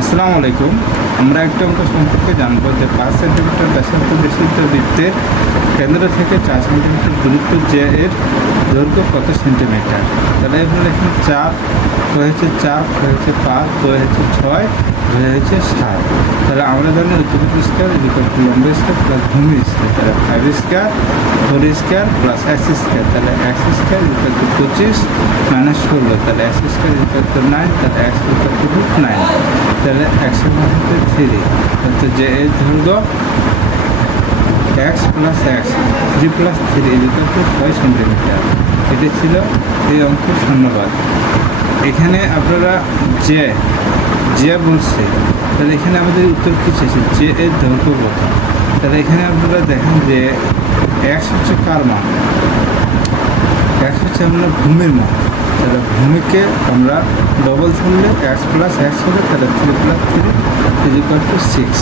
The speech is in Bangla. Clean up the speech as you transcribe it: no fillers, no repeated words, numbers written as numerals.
আসসালামু আলাইকুম। আমরা একটা অঙ্ক সম্পর্কে জানবো যে 5 সেন্টিমিটার ব্যাসার্ধ বিশিষ্ট বৃত্তের কেন্দ্র থেকে 4 সেন্টিমিটার দূরত্ব যে এর দৈর্ঘ্য কত সেন্টিমিটার। তাহলে এখানে দেখুন 4 হয়েছে 4 হয়েছে 5 হয়েছে 6 হয়েছে 7। তাহলে আমরা জানি উচ্চতা স্কোয়ার লম্ব স্কোয়ার প্লাস ভূমি স্কোয়ার, তাহলে 5 square 4 square plus x square, তাহলে এক্স স্কোয়ার 25 মাইনাস 16, তাহলে এক্স স্কোয়ার 9, তাহলে এক্স √ 9, তাহলে এক্সের মান হচ্ছে 3। অর্থাৎ যে এর দৈর্ঘ্য x plus x 3 plus 3 6 centimetre. এটি ছিল এই অঙ্ক। ধন্যবাদ। এখানে আপনারা যে বলছে, তাহলে এখানে আমাদের উত্তর কী চেয়েছে, যে এর দৈর্ঘ্য কত। তাহলে এখানে আপনারা দেখেন যে এক্স হচ্ছে কার মান, এক্স হচ্ছে আমরা ভূমির মান। তাহলে ভূমিকে আমরা ডবল ধরলে এক্স প্লাস এক্স হবে, তাহলে 3 প্লাস 3 6।